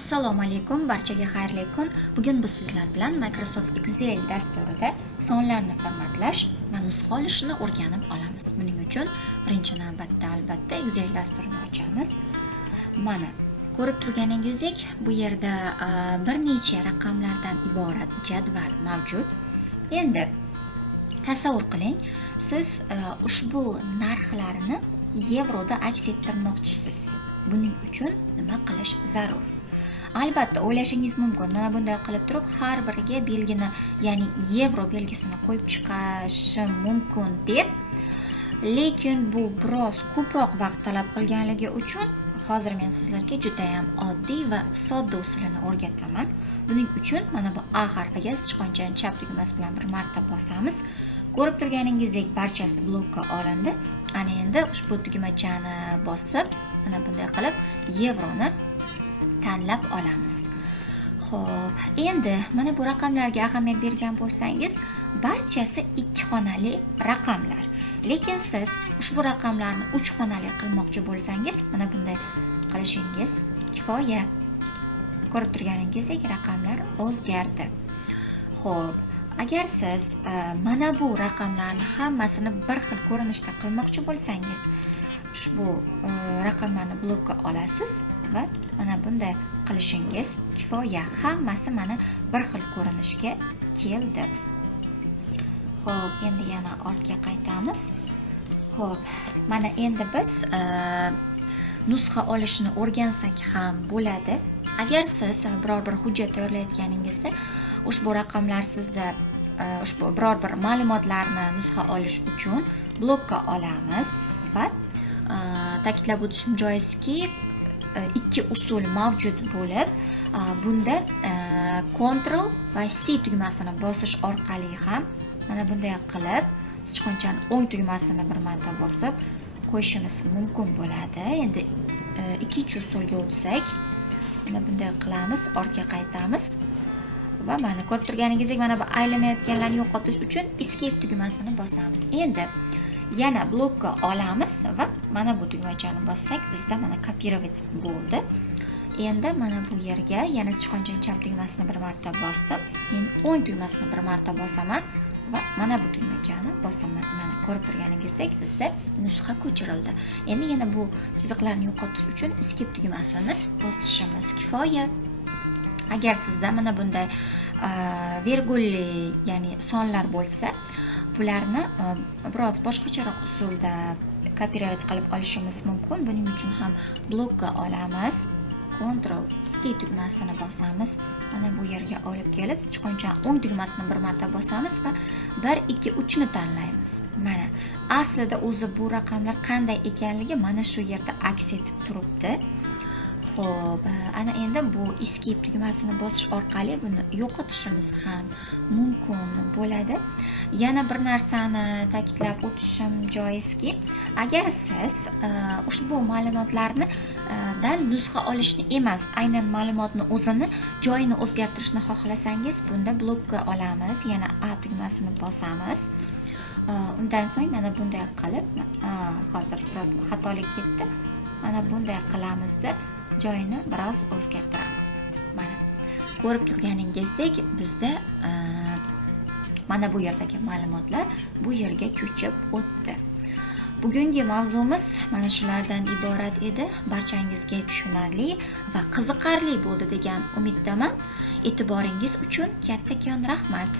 Assalomu alaykum, barchaga xayrli kun. Bugun biz sizlar bilan Microsoft Excel dasturida sonlarni formatlash va nusxa olishni o'rganib olamiz. Buning uchun birinchi navbatda albatta Excel dasturini ochamiz. Mana ko'rib turganingizdek, bu yerda bir necha raqamlardan iborat jadval mavjud. Endi tasavvur qiling, siz ushbu narxlarni yevroda aks ettirmoqchisiz. Buning uchun nima qilish zarur? Albatta o'ylashingiz mumkin, mana bunday qilib turib har biriga belgini, ya'ni yevro belgisini qo'yib chiqishim mumkin deb, lekin bu biroz ko'proq vaqt talab qilganligi uchun hozir men sizlarga juda ham oddiy va sodda usulini o'rgataman. Buning uchun mana bu A harfiga sichqonchaning chap tugmasi bilan bir marta bosamiz. Ko'rib turganingizdek barchasi blokka olindi. Ana endi ushbu tugmachani bosib, mana bunday qilib yevroni tanlab olamiz. Xo'p, endi mana bu raqamlarga ahamiyat bergan bo'lsangiz, barchasi 2 xonali raqamlar. Lekin siz ushbu raqamlarni 3 xonali qilmoqchi bo'lsangiz, mana bunday qilishingiz kifoya. Ko'rib turganingizdek raqamlar o'zgardi. Xo'p, agar siz mana bu raqamlarni hammasini bir xil ko'rinishda qilmoqchi bo'lsangiz, ushbu raqamlarni blokka olasiz va mana bunday qilishingiz kifoya. Hammasi mana bir xil ko'rinishga keldi. Xo'p, endi yana ortga qaytamiz. Xo'p, mana endi biz nusxa olishni o'rgansak ham bo'ladi. Agar siz biror bir hujjat tayyorlayotganingizda ushbu raqamlar sizda ushbu biror bir ma'lumotlarni nusxa olish uchun blokka olamiz va ta'kidlab o'tishim joizki, 2 usul mavjud bo'lib, bunda Ctrl va C tugmasini bosish orqali ham mana bunday qilib sichqonchaning o'ng tugmasini bir marta bosib qo'yishimiz mumkin bo'ladi. Endi ikkinchi usulga o'tsak, mana bunday qilamiz, ortga qaytamiz va mana ko'rib turganingizdek, mana bu aylanayotganlarni yo'qotish uchun Escape tugmasini bosamiz. Endi yana blokka olamiz va mana bu tugmachani bossak, bizda mana kopировать bo'ldi. Endi mana bu yerga yana sichqonchaning chap tugmasini bir marta bosdim. Endi o'ng tugmasini bir marta bosaman va mana bu tugmachani bosaman. Mana ko'rib turganingizdek, bizda nusxa ko'chirildi. Endi yana bu chiziqlarni yo'qotish uchun Escape tugmasini bosishimiz kifoya. Agar sizda mana bunday vergulli, ya'ni sonlar bo'lsa, bularni biroz boshqacharoq usulda kopировать qilib olishimiz mumkin. Buning uchun ham blokka olamiz, Ctrl C tugmasini bosamiz, mana bu yerga olib kelib sichqonchaning o'ng tugmasini bir marta bosamiz va 1 2 3 ni tanlaymiz. Mana aslida o'zi bu raqamlar qanday ekanligi mana shu yerda aks etib turibdi. Xo'p, ana endi bu Escape tugmasini bosish orqali buni yo'qotishimiz ham mumkin bo'ladi. Yana bir narsani ta'kidlab o'tishim joizki, agar siz ushbu ma'lumotlarni dan nusxa olishni emas, aynan ma'lumotni o'zini joyini o'zgartirishni xohlasangiz, bunda blokka olamiz, yana A tugmasini bosamiz. Undan so'ng mana bunday qilib, hozir biroz xatolik ketdi. Mana bunday qilamizda joyini biroz o'zgartiramiz. Mana ko'rib turganingizdek, bizda mana bu yerdagi ma'lumotlar bu yerga ko'chib o'tdi. Bugungi mavzumiz mana shulardan iborat edi. Barchangizga tushunarli va qiziqarli bo'ldi degan umiddaman. E'tiboringiz uchun kattakon rahmat.